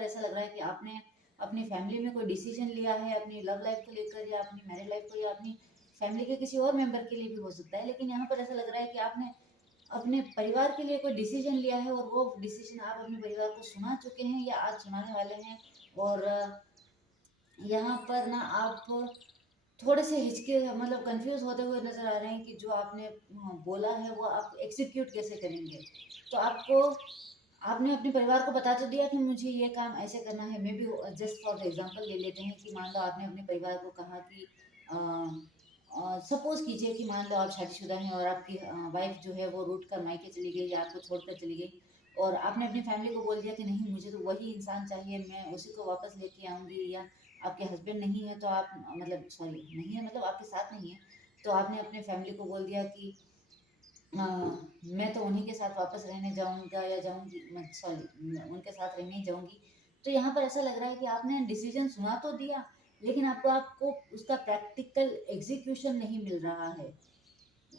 पर ऐसा लग रहा है कि आपने अपनी फैमिली में कोई डिसीजन लिया है अपनी लव लाइफ को लेकर या अपनी मैरिड लाइफ को या अपनी फैमिली के किसी और मेंबर के लिए भी हो सकता है, लेकिन यहाँ पर ऐसा लग रहा है कि आपने अपने परिवार के लिए कोई डिसीजन लिया है और वो डिसीजन आप अपने परिवार को सुना चुके हैं या आज सुनाने वाले हैं। और यहाँ पर ना आप थोड़े से हिचके मतलब कंफ्यूज होते हुए नजर आ रहे हैं कि जो आपने बोला है वो आप एग्जीक्यूट कैसे करेंगे। तो आपको आपने अपने परिवार को बता तो दिया कि मुझे ये काम ऐसे करना है। May be just for the example ले लेते हैं कि मान लो आपने अपने परिवार को कहा कि सपोज कीजिए कि मान लो आप शादीशुदा हैं और आपकी वाइफ जो है वो रूठ कर मायके चली गई या आपको छोड़कर चली गई और आपने अपनी फैमिली को बोल दिया कि नहीं मुझे तो वही इंसान चाहिए, मैं उसी को वापस लेके आऊँगी। या आपके हस्बैंड नहीं है तो आप मतलब सॉरी नहीं है मतलब आपके साथ नहीं है, तो आपने अपने फैमिली को बोल दिया कि अ, मैं तो उन्हीं के साथ वापस रहने जाऊँगा या जाऊँगी, मैं सॉरी उनके साथ रहने ही जाऊँगी। तो यहाँ पर ऐसा लग रहा है कि आपने डिसीज़न सुना तो दिया, लेकिन आपको आपको उसका प्रैक्टिकल एग्ज़ीक्यूशन नहीं मिल रहा है।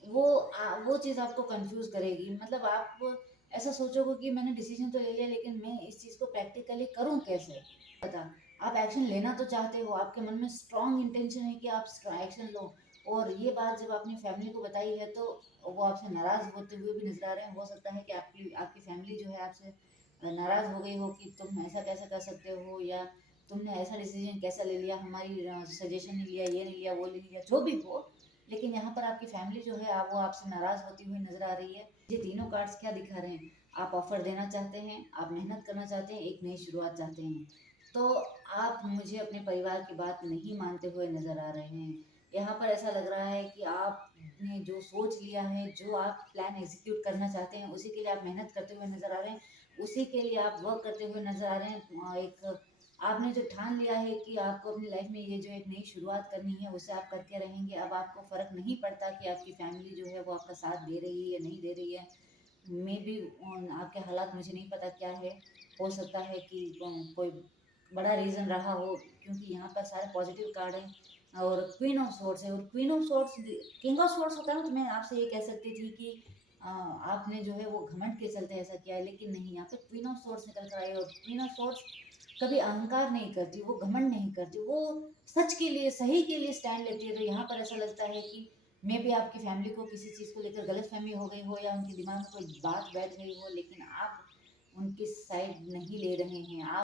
वो चीज़ आपको कन्फ्यूज़ करेगी। मतलब आप ऐसा सोचोगे कि मैंने डिसीज़न तो ले लिया लेकिन मैं इस चीज़ को प्रैक्टिकली करूँ कैसे? पता आप एक्शन लेना तो चाहते हो, आपके मन में स्ट्रॉन्ग इंटेंशन है कि आप एक्शन लो और ये बात जब आपने फैमिली को बताई है तो वो आपसे नाराज़ होते हुए भी नज़र आ रहे हैं। हो सकता है कि आपकी आपकी फैमिली जो है आपसे नाराज़ हो गई हो कि तुम ऐसा कैसे कर सकते हो या तुमने ऐसा डिसीज़न कैसा ले लिया, हमारी सजेशन नहीं लिया, ये नहीं लिया, वो नहीं लिया, जो भी हो। लेकिन यहाँ पर आपकी फैमिली जो है वो आपसे नाराज़ होती हुई नज़र आ रही है। ये तीनों कार्ड्स क्या दिखा रहे हैं? आप ऑफ़र देना चाहते हैं, आप मेहनत करना चाहते हैं, एक नई शुरुआत चाहते हैं। तो आप मुझे अपने परिवार की बात नहीं मानते हुए नज़र आ रहे हैं। यहाँ पर ऐसा लग रहा है कि आपने जो सोच लिया है, जो आप प्लान एग्ज़ीक्यूट करना चाहते हैं, उसी के लिए आप मेहनत करते हुए नज़र आ रहे हैं, उसी के लिए आप वर्क करते हुए नज़र आ रहे हैं। एक आपने जो ठान लिया है कि आपको अपनी लाइफ में ये जो एक नई शुरुआत करनी है, उसे आप करके रहेंगे। अब आपको फ़र्क नहीं पड़ता कि आपकी फैमिली जो है वो आपका साथ दे रही है या नहीं दे रही है। मेबी आपके हालात मुझे नहीं पता क्या है। हो सकता है कि कोई बड़ा रीज़न रहा हो क्योंकि यहाँ पर सारे पॉज़िटिव कार्ड हैं और क्वीन ऑफ सोर्ड्स है और queen of swords king of swords होता है ना, तो मैं आपसे ये कह सकती थी कि आपने जो है वो घमंड के चलते ऐसा किया है, लेकिन नहीं, यहाँ पे क्वीन ऑफ सोर्ड्स निकल कर आई और क्वीन ऑफ सोर्ड्स कभी अहंकार नहीं करती, वो घमंड नहीं करती, वो सच के लिए, सही के लिए स्टैंड लेती है। तो यहाँ पर ऐसा लगता है कि मेबी आपकी फैमिली को किसी चीज़ को लेकर गलतफ़हमी हो गई हो या उनके दिमाग में कोई बात बैठ गई हो, लेकिन आप उनकी साइड नहीं ले रहे हैं। आप